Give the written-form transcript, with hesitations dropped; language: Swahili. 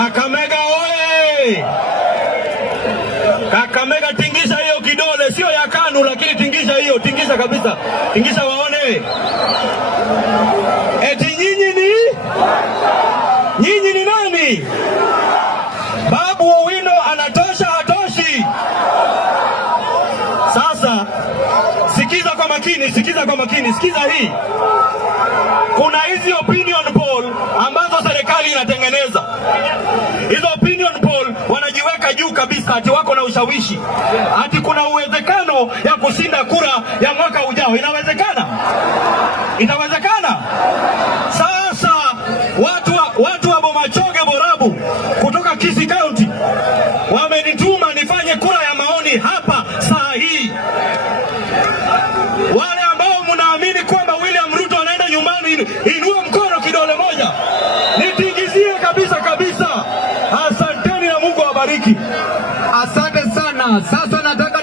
Kakamega oye! Kakamega, tingisha hiyo kidole, sio ya KANU, lakini tingisha hiyo, tingisha kabisa, tingisha waone. Eti nyinyi ni nani? Babu Owino anatosha, hatoshi? Sasa sikiza kwa makini, sikiza hii. Kuna hizi opinion poll ambazo serikali inatengeneza. Hizo opinion poll wanajiweka juu kabisa, ati wako na ushawishi, ati kuna uwezekano ya kushinda kura ya mwaka ujao. Inawezekana? Itawezekana? Sasa watu wa Bomachoge Borabu kutoka Kisii County wamenituma nifanye kura ya maoni hapa saa hii. Wale ambao mnaamini kwamba William Ruto anaenda nyumbani, inua mkono kidole moja nitingizie kabisa. Asanteni na Mungu awabariki. Asante sana. Sasa nataka